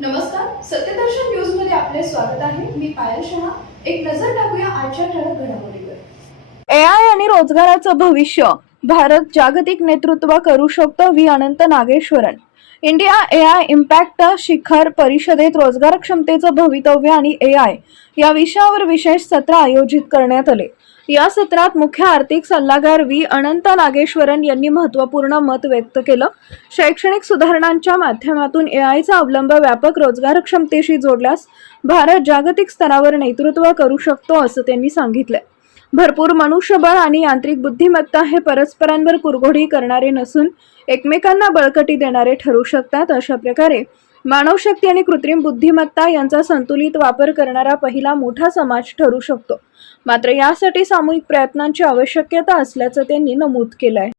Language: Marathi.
नमस्कार, सत्यदर्शन न्यूज मध्ये आपले स्वागत आहे. मी पायल शहा. एक नजर टाकूया आजच्या ठळक घडामोडीवर. एआय आणि रोजगाराचं भविष्य, भारत जागतिक नेतृत्व करू शकतो. व्ही अनंत नागेश्वरन. इंडिया एआय इम्पॅक्ट शिखर परिषदेत रोजगार क्षमतेचं भवितव्य आणि एआय या विषयावर विशेष सत्र आयोजित करण्यात आले. या सत्रात मुख्य आर्थिक सल्लागार व्ही अनंत नागेश्वरन यांनी महत्त्वपूर्ण मत व्यक्त केलं. शैक्षणिक सुधारणांच्या माध्यमातून एआयचा अवलंब व्यापक रोजगार क्षमतेशी जोडल्यास भारत जागतिक स्तरावर नेतृत्व करू शकतो असं त्यांनी सांगितलं. भरपूर मनुष्यबळ आणि यांत्रिक बुद्धिमत्ता हे परस्परांवर कुरघोडी करणारे नसून एकमेकांना बळकटी देणारे ठरू शकतात. अशा प्रकारे मानवशक्ती आणि कृत्रिम बुद्धिमत्ता यांचा संतुलित वापर करणारा पहिला मोठा समाज ठरू शकतो. मात्र यासाठी सामूहिक प्रयत्नांची आवश्यकता असल्याचं त्यांनी नमूद केलंय.